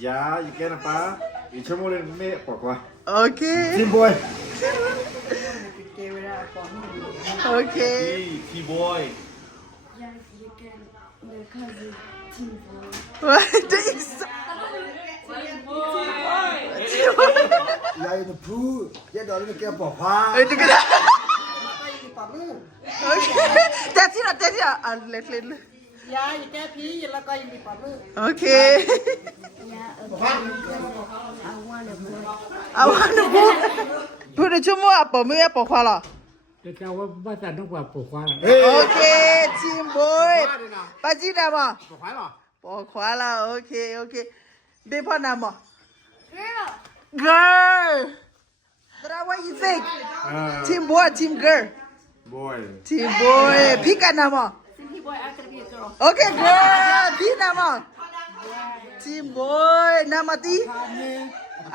Ya, you can apa? Icho mo rin me pokwa. Okay. Team boy. Okay. T-boy. Yeah, you can the cousin team boy. What is Ya in the pool. Ya do ni ke pokwa. Itu kena. Okay. That's it. Let. ยายอย่าแก้พี่แล้วก็ยินดีปอบมือ Okay. Yeah, I want a boy. I want to go. Put the chumo apa me apa kwala. จะเจ้าว่าบ้านแต่ต้องกว่าปลูกว่า Okay, team boy. Paji nama. Pokwa lo. Pokwala. Okay. Bepa nama. Girl. Girl. That's what you think. Team boy, team girl. Boy. Team boy. Pika nama. Team boy, I could be a girl. Okay, girl. P nama. Team boy. Nama ti.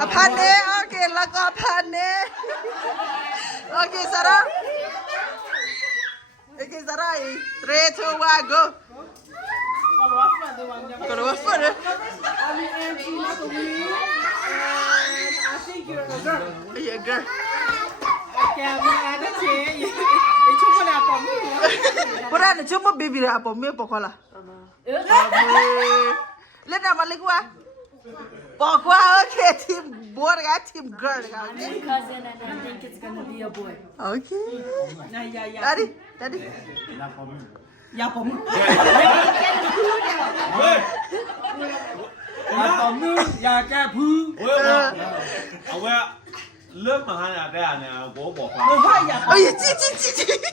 Apane. Okay, lagu apane. Okay, Sarah. Okay, Sarah. 3, 2, 1, go. Kalau apa ni? I'm Angie Luckawee and I think you're a girl Yeah, girl. แกมีอาเชยไอ้ชุบกระดาษปอบมือ Pernah cuma baby dah apa me pokoklah. Let nama lagi wa. Pokoklah okay, team boy dengan team girl dengan. I'm a cousin and I think it's gonna be a boy. Okay. นายยา Tadi. ยาปอบมือ อย่าต่อมืออย่าแก้พื้น เอาไว้เริ่มมาหาได้เนี่ยกูบอกว่า เฮ้ยอย่า Oh ya, ci.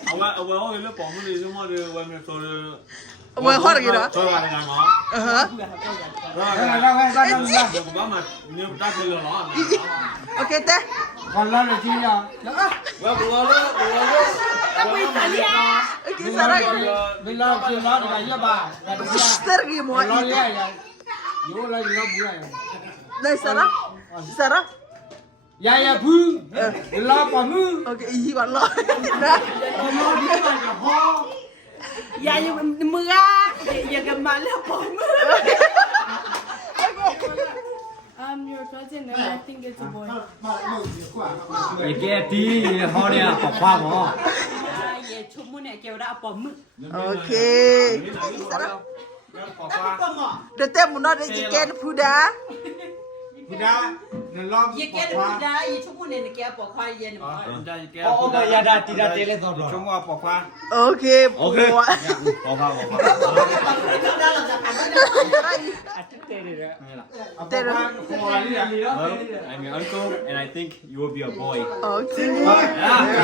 เอาไว้เริ่มบอกมึงเลยว่าเลยวันนี้โซเลย Wah, hot lagi dah. โซอะไรกันมั้ง แล้วให้บ้านนั่ง เดี๋ยวกูบ้ามาเนี่ยได้เลยเหรอ Okay, teh. วันละนาทีอ่ะ ว่ากูเลิก Okay, Sarah. เวลาคือร้อนอะไรเยอะบ้ากันเนี่ย Sister lagi mau. ร้อนเลยอ่ะอยู่อะไรอยู่รับบุญอ่ะ Nah, Sarah. อย่าพื้นเวลาปอบมือ Okay, iya wallah. ยาอยู่มืออย่ากันมาแล้วปอบมือ I'm your cousin and I think it's a boy. ไอ้แกตีเขาเนี่ยปอบความหรอ อย่าชุบมือเนี่ยเกี่ยวได้ปอบมือ Okay. Sarah. บอกว่า ปอบหมอ Dah temu nak ada chicken puda. พุดานั่นลอง อย่าแก้ดูได้อย่าชุบมือเนี่ยแกปอบควายเย็นหมอ โอ้ไม่อย่าได้ตีได้เตะเลยต่อ ชมว่าปokwa. Okay. โอเค boy. บอกว่า อาทิตย์เตะเลยนะ Terus. I'm your uncle and I think you will be a boy Okay.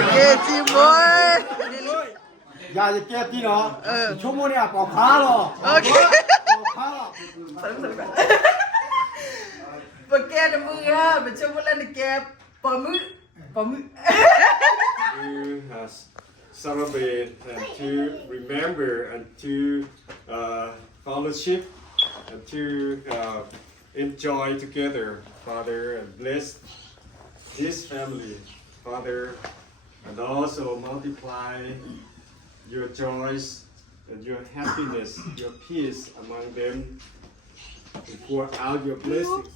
Okay, team boy. อย่าจะแก้ที่เนาะชั่วโมงเนี่ยปอกขาหรอ Okay. ปอกขา Pakai ada murah, macam mana nak cap pamu. To celebrate and to remember and to fellowship and to enjoy together, Father, and bless this family, Father, and also multiply your joys and your happiness, your peace among them, and pour out your blessings.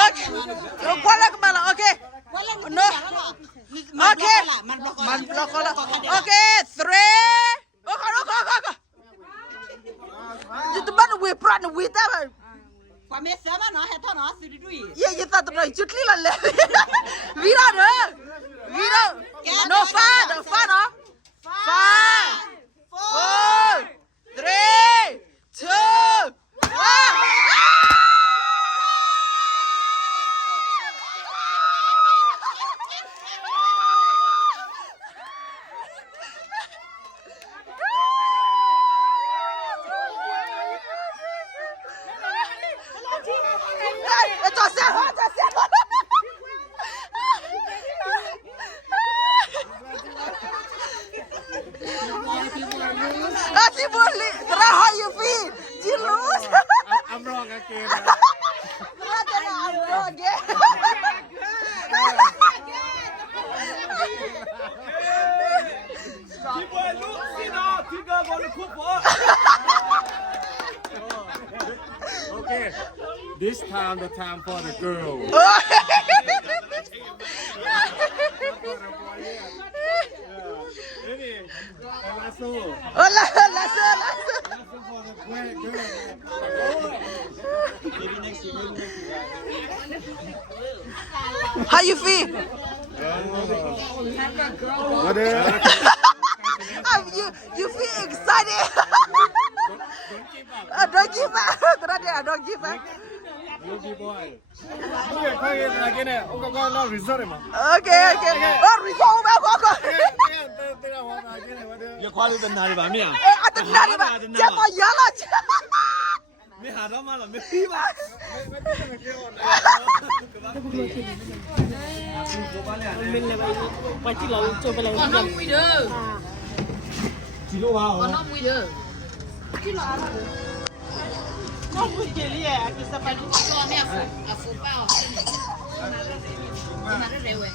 Okay. Kuala kemana? Okay. No. Okay. Man blok lah. Okay, 3. Okay. Itu mana we pran we ta. ความเมสเซอร์มันเนาะให้เท่าเนาะสิดุย Ye ye ta tu rai chutli la le. Vira de. No fa no. 5 4 3 2 1. Boleh. Terah how you feel? You lose. I'm wrong again. I'm wrong again. Keep on want to cook for Okay, this time the time for the girl. Ready? And lasso. โอ้ละละเซอร์ For the great girl. Maybe next year. How you feel What is you feel excited don't give up don't give up Yogi boy. Okay, okay, again. Okay, go now resort ma. okay oh recall back go อย่าคว้าลูกตันนาดิบ่าเมีย อัตนาดิบ่จะมายาละ ไม่หาတော့มาหรอไม่พี่บ่า Não poderia, aqui está para Mà nó đều rồi.